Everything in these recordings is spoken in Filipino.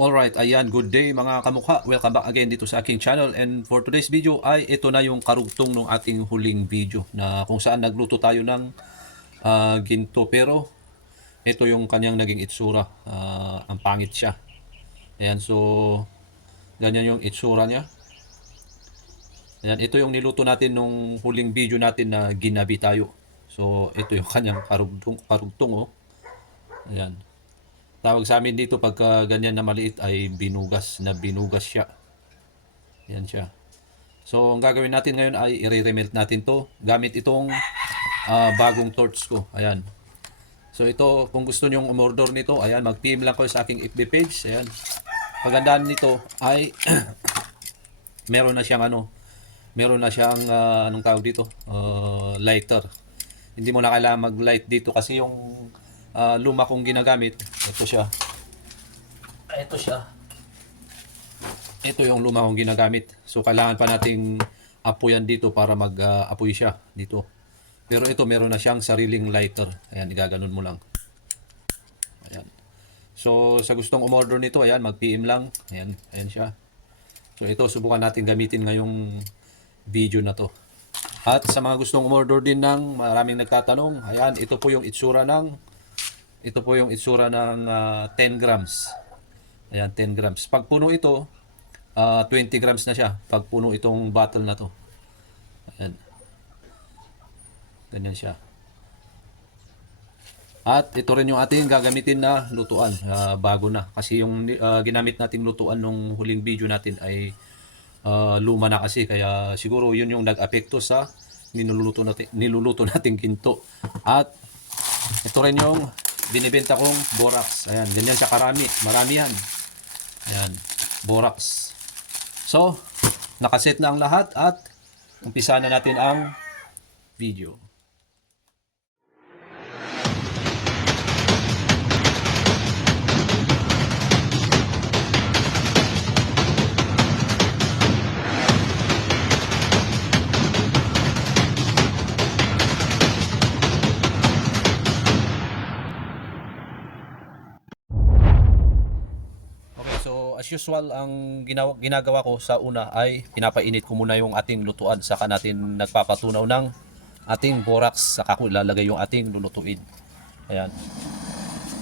Alright, ayan, good day mga kamukha. Welcome back again dito sa aking channel. And for today's video ay ito na yung karugtong ng ating huling video na kung saan nagluto tayo ng ginto. Pero ito yung kanyang naging itsura. Ang pangit siya. Ayan, so ganyan yung itsura niya. Ayan, ito yung niluto natin nung huling video natin na ginabi tayo. So ito yung kanyang karugtong oh. Ayan. Tawag sa amin dito pagka ganyan na maliit ay binugas siya. Yan siya. So, ang gagawin natin ngayon ay i-remelt natin to gamit itong bagong torch ko. Ayan. So, ito, kung gusto nyong umorder nito, ayan, mag-PM lang kayo sa aking FB page. Ayan. Pagandaan nito ay meron na siyang anong tawag dito? Lighter. Hindi mo na kailangan mag-light dito kasi yung luma kong ginagamit, ito siya. Ito siya. Ito yung luma kong ginagamit. So, kailangan pa nating apoyan dito para mag-apoy siya dito. Pero ito, meron na siyang sariling lighter. Ayan, igaganon mo lang. Ayan. So, sa gustong umorder nito, ayan, mag-PM lang. Ayan, ayan siya. So, ito, subukan natin gamitin ngayong video na to. At sa mga gustong umorder din ng maraming nagtatanong, ayan, ito po yung itsura ng 10 grams. Ayan, 10 grams. Pag puno ito, 20 grams na siya. Pag puno itong bottle na to. Ayan. Ganyan siya. At ito rin yung ating gagamitin na lutuan. Bago na. Kasi yung ginamit nating lutuan nung huling video natin ay luma na kasi. Kaya siguro yun yung nag-apekto sa niluluto nating ginto. At ito rin yung binibenta kong borax. Ayan, ganyan siya karami. Marami yan. Ayan, borax. So, nakaset na ang lahat at umpisa na natin ang video. So as usual, ang ginagawa ko sa una ay pinapainit ko muna yung ating lutuan, saka natin nagpapatunaw ng ating borax, saka ko ilalagay yung ating lulutuin. Ayan.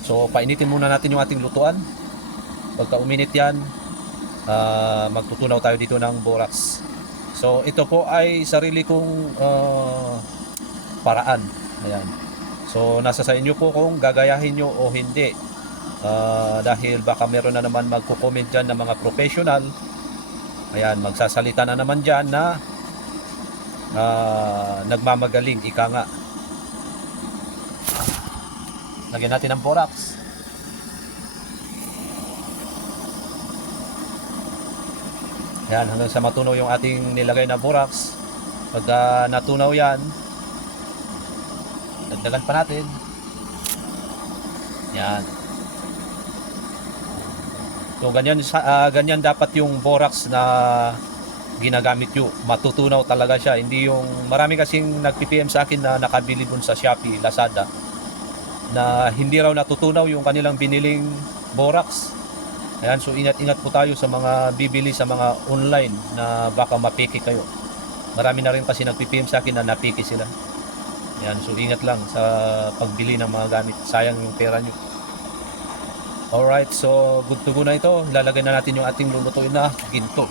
So painitin muna natin yung ating lutuan. Pagka uminit yan, magtutunaw tayo dito ng borax. So ito po ay sarili kong paraan. Ayan. So nasa sa inyo po kung gagayahin nyo o hindi. Dahil baka meron na naman magko-comment dyan ng mga professional. Ayan, magsasalita na naman dyan na nagmamagaling, ika nga. Lagyan natin ng borax. Ayan, hanggang sa matunaw yung ating nilagay na borax. Pag natunaw yan, dagdagan pa natin. Yan. So ganyan dapat yung borax na ginagamit nyo. Matutunaw talaga siya. Hindi yung marami kasing nagpi-PM sa akin na nakabili dun sa Shopee, Lazada na hindi raw natutunaw yung kanilang biniling borax. Ayan, so ingat-ingat po tayo sa mga bibili sa mga online na baka mapiki kayo. Marami na rin kasi nagpi-PM sa akin na napiki sila. Ayan, so ingat lang sa pagbili ng mga gamit. Sayang yung pera nyo. Alright, so good to go na ito. Lalagay na natin yung ating lulutuin na ginto.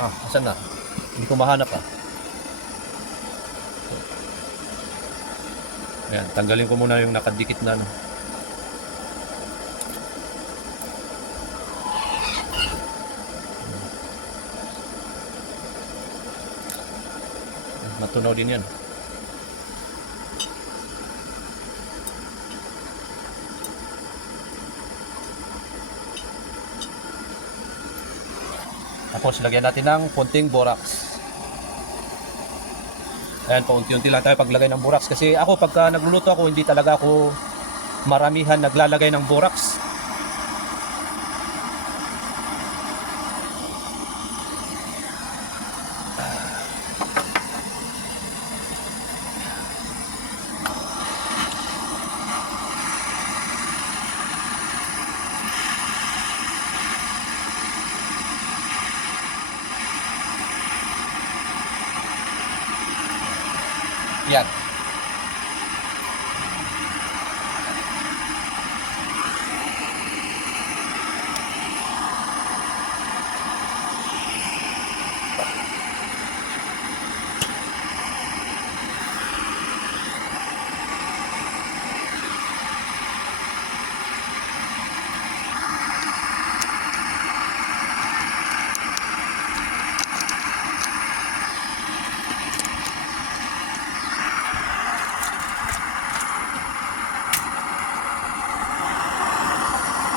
Asan na? Hindi ko mahanap Ayan, tanggalin ko muna yung nakadikit na Matunaw din yan. Tapos lagyan natin ng konting borax. Ayan, paunti-unti lang tayo paglagay ng borax. Kasi ako pagka nagluluto ako, hindi talaga ako maramihan naglalagay ng borax. Yan.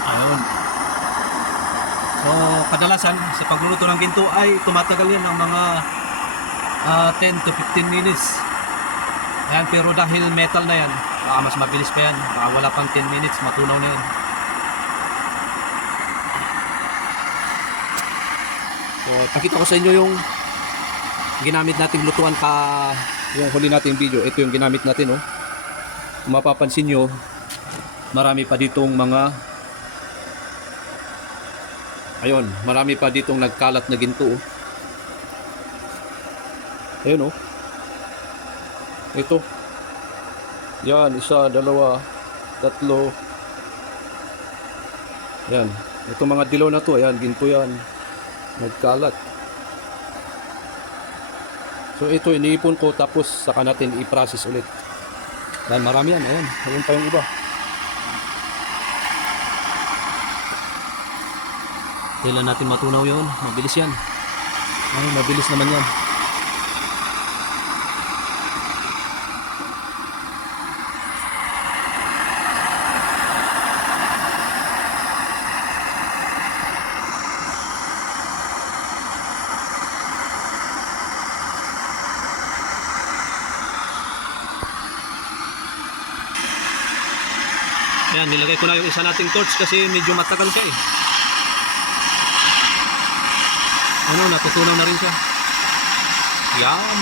Ayun. So, kadalasan sa pagluluto ng ginto ay tumatagal yan ng mga 10 to 15 minutes. Ayan, pero dahil metal na yan, baka mas mabilis pa yan. Baka wala pang 10 minutes, matunaw na yan. So, pakita ko sa inyo yung ginamit nating lutuan yung huli nating video. Ito yung ginamit natin, oh. Kung mapapansin nyo, marami pa ditong marami pa ditong nagkalat na ginto, oh. Ayun, oh. Ito. Yan, isa, dalawa, tatlo. Yan. Ito mga dilaw na to, ayan, ginto yan. Nagkalat. So ito iniipon ko tapos saka natin i-process ulit. Yan, marami yan, ayan. Ayun pa yung iba. Kailan natin matunaw yun? Mabilis yan. Ay, mabilis naman yan. Ayan, nilagay ko na yung isa nating torch kasi medyo matagal siya eh. Ano, natutunaw na rin siya. Yan.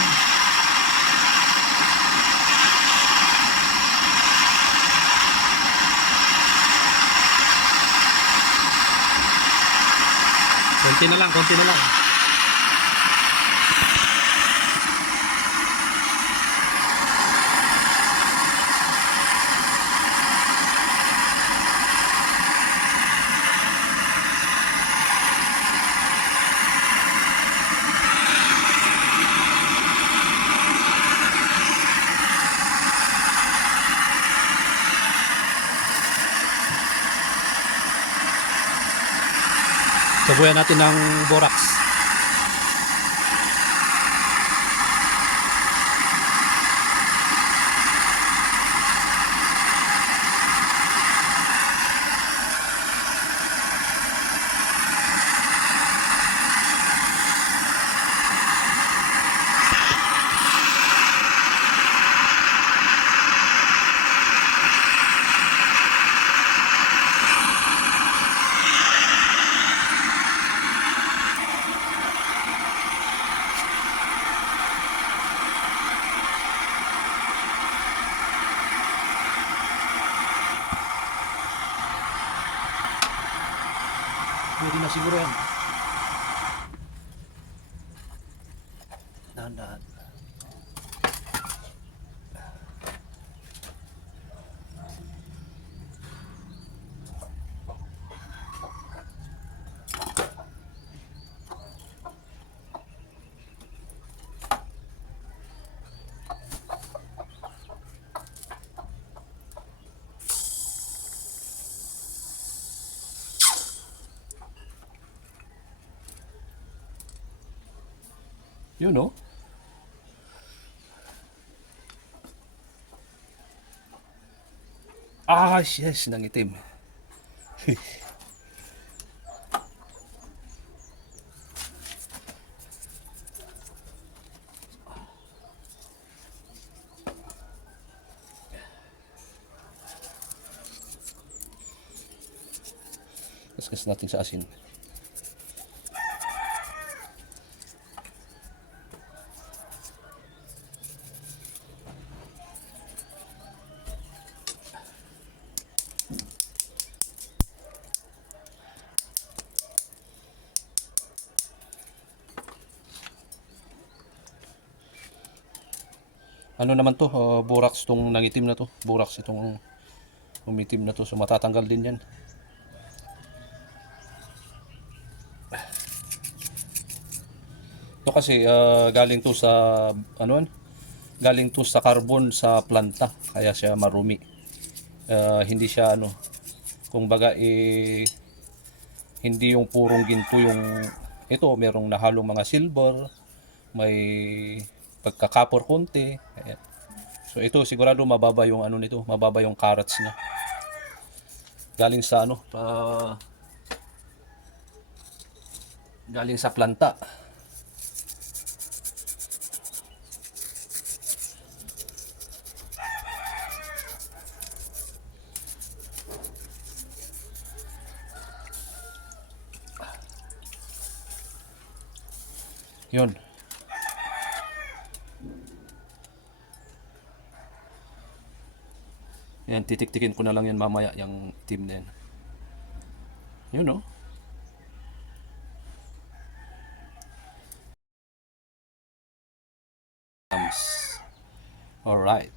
Konti na lang, konti na lang. Sabuyan natin ng borax. Pwede na siguro yan. Dahan-dahan. Yun, no? Ah, yes, nangitim. Kaskas natin sa asin. Ano naman to, borax tong nangitim na to. Borax itong umitim na to. So matatanggal din yan. Ito kasi galing to sa ano yan? Galing to sa carbon sa planta kaya siya marumi. Hindi siya ano, kung baga hindi yung purong ginto yung ito, merong nahalong mga silver, may pagka-copper konti. Ayan. So ito sigurado mababa yung ano nito, mababa yung carats niya. Galing sa ano, galing sa planta. Yun. Yan, titik-tikin ko na lang yan mamaya, yung team na yan. Yun, no? Alright.